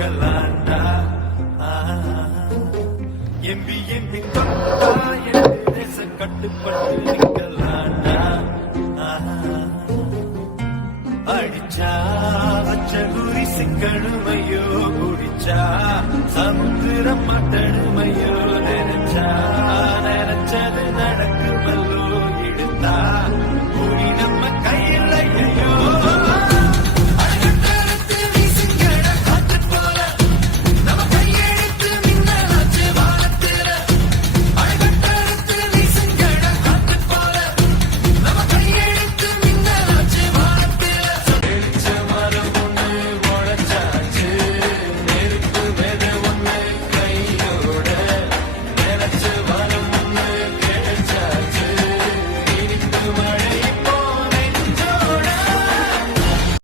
போகலாண்டா MP MP தொட்டா என் தேச கட்டுப்பட்டு நிற்கலாண்டா அடிச்சா வச்ச குறி சிக்கணுமையோ குடிச்சா சமுத்திரம் மட்டணுமையோ நினைச்சா நினைச்சது நடக்குமல்லோ இடுத்தா